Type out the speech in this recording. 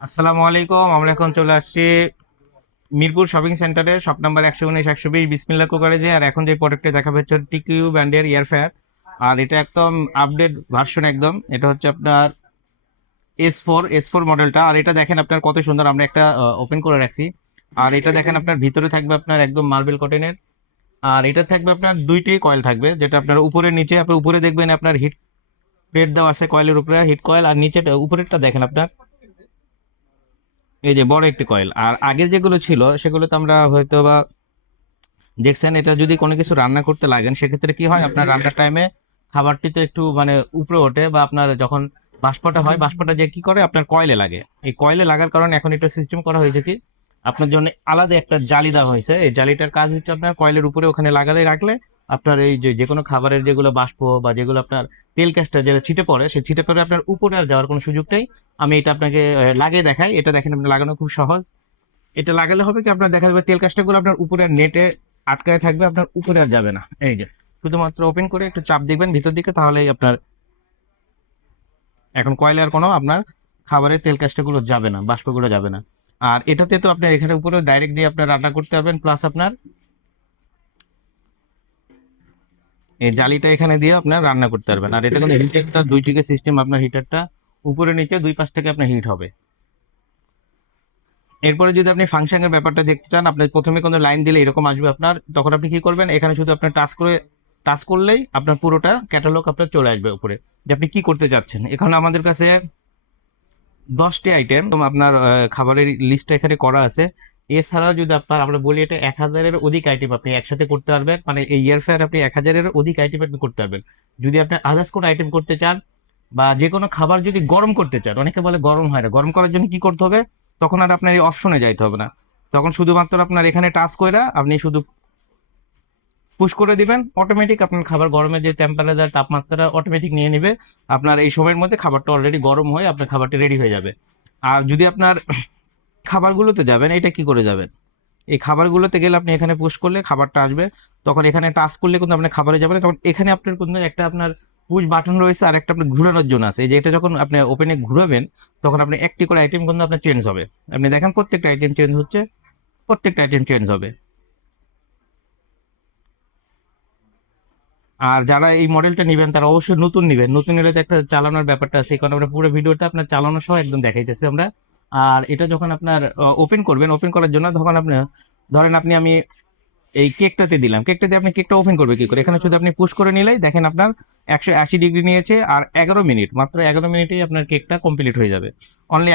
আসসালামু আলাইকুম। আমরা এখন চলে আসছি মিরপুর শপিং সেন্টারে, শপ নাম্বার 119 120 বিসমিল্লাহ কুকারেজে। আর এখন যে প্রোডাক্টটা দেখাবে হচ্ছে টিকিউ ব্র্যান্ডের এয়ার ফ্রায়ার। আর এটা একদম আপডেট ভার্সন একদম। এটা হচ্ছে আপনার এস ফোর মডেলটা। আর এটা দেখেন আপনার কত সুন্দর, আমরা একটা ওপেন করে রাখছি। আর এটা দেখেন আপনার ভিতরে থাকবে আপনার একদম মার্বেল কটনের। আর এটা থাকবে আপনার দুইটি কয়েল থাকবে, যেটা আপনার উপরে নিচে, আপনার উপরে দেখবেন আপনার হিট প্লেট দেওয়া আছে কয়েলের উপরে, হিট কয়েল। আর নিচে উপরেরটা দেখেন আপনার এই যে বড় একটি কয়েল। আর আগের যেগুলো ছিল সেগুলো তো আমরা হয়তো বা দেখছেন। এটা যদি কোনো কিছু রান্না করতে লাগেন সেক্ষেত্রে কি হয়, আপনার রান্নার টাইমে খাবারটি তো একটু মানে উপরে ওঠে, বা আপনার যখন বাষ্পটা হয়, বাষ্পটা যে কি করে আপনার কয়েলে লাগে। এই কয়েলে লাগার কারণে এখন এটা সিস্টেম করা হয়েছে কি, আপনার জন্য আলাদা একটা জালি দেওয়া হয়েছে। এই জালিটার কাজ হচ্ছে আপনার কয়েলের উপরে ওখানে লাগালে রাখলে আপনার এই যে যে কোনো খাবারের যেগুলো বাষ্প বা যেগুলো আপনার তেল গ্যাসটা যেটা ছিটে পড়ে, সে ছিটে পড়ে আপনার উপরে আর যাওয়ার কোনো সুযোগ নেই। আমি এটা আপনাকে লাগিয়ে দেখাই। এটা দেখেন আপনার লাগানো খুব সহজ। এটা লাগালে হবে কি, আপনার দেখা যাবে তেল কাজটাগুলো আপনার উপরে নেটে আটকায় থাকবে, আপনার উপরে আর যাবে না। এই যে শুধুমাত্র ওপেন করে একটু চাপ দেখবেন ভিতর দিকে, তাহলেই আপনার এখন কয়লে আর কোনো আপনার খাবারের তেল কাজটাগুলো যাবে না, বাষ্পগুলো যাবে না। আর এটাতে তো আপনার এখানে উপরে ডাইরেক্ট দিয়ে আপনার রান্না করতে পারবেন, প্লাস আপনার এই জালিটা এখানে দিয়ে আপনার রান্না করতে পারবেন। আর এটা কিন্তু হিটারটা দুই দিকে সিস্টেম, আপনার হিটারটা উপরে নিচে দুই পাশ থেকে আপনার হিট হবে। এরপরে যদি আপনি ফাংশনের ব্যাপারটা দেখতে চান, আপনি প্রথমে কোনো লাইন দিলে এরকম আসবে আপনার, তখন আপনি কি করবেন, এখানে শুধু আপনার টাচ করলেই আপনার পুরোটা ক্যাটালগ আপনার চলে আসবে উপরে, যে আপনি কি করতে চাচ্ছেন। এখানে আমাদের কাছে 10টি আইটেম আপনার খাবারের লিস্টটা এখানে করা আছে। এছাড়াও যদি আপনার আমরা বলি, এটা 1000-এর অধিক আইটেম আপনি একসাথে করতে পারবেন। মানে এই ইয়ার ফেয়ার আপনি 1000-এর অধিক আইটেম আপনি করতে পারবেন। যদি আপনি আদার্স কোনো আইটেম করতে চান, বা যে কোনো খাবার যদি গরম করতে চান, অনেকে বলে গরম হয় না, গরম করার জন্য কি করতে হবে, তখন আর আপনার এই অপশনে যাইতে হবে না। তখন শুধুমাত্র আপনার এখানে টাচ কইরা আপনি শুধু পুশ করে দিবেন, অটোমেটিক আপনার খাবার গরমের যে টেম্পারেচার, তাপমাত্রা অটোমেটিক নিয়ে নিবে। আপনার এই সময়ের মধ্যে খাবারটা অলরেডি গরম হয়ে আপনার খাবারটা রেডি হয়ে যাবে। আর যদি আপনার খাবারগুলোতে যাবেন, এটা কি করে যাবেন, এই খাবারগুলোতে গেলে আপনি এখানে পুশ করলে খাবারটা আসবে। তখন এখানে টাচ করলে কিন্তু আপনি খাবারে যাবেন। তখন এখানে আপনার কিন্তু একটা আপনার পুশ বাটন রয়েছে, আর একটা আপনার ঘুরানোর জন্য আছে। এই যে এটা যখন আপনি ওপেনে ঘুরাবেন, তখন আপনি একটি করে আইটেম কিন্তু আপনার চেঞ্জ হবে। আপনি দেখেন প্রত্যেকটা আইটেম চেঞ্জ হচ্ছে, প্রত্যেকটা আইটেম চেঞ্জ হবে। আর যারা এই মডেলটা নিবেন তারা অবশ্যই নতুন নিবেন। নতুন নিলে তো একটা চালানোর ব্যাপারটা আছে, কারণ আমরা পুরো ভিডিওটা আপনার চালানো সহ একদম দেখাইতেছি আমরা। আর এটা যখন আপনার ওপেন করবেন, ওপেন করার জন্য তখন আপনি ধরেন আমি এই কেকটাতে দিলাম, কেকটাতে আপনি কেকটা ওপেন করবে কি করে, এখানে শুধু আপনি পুশ করে নিলেই দেখেন আপনার 180 ডিগ্রি নিয়েছে, আর 11 মিনিট, মাত্র 11 মিনিটেই আপনার কেকটা কমপ্লিট হয়ে যাবে। অনলি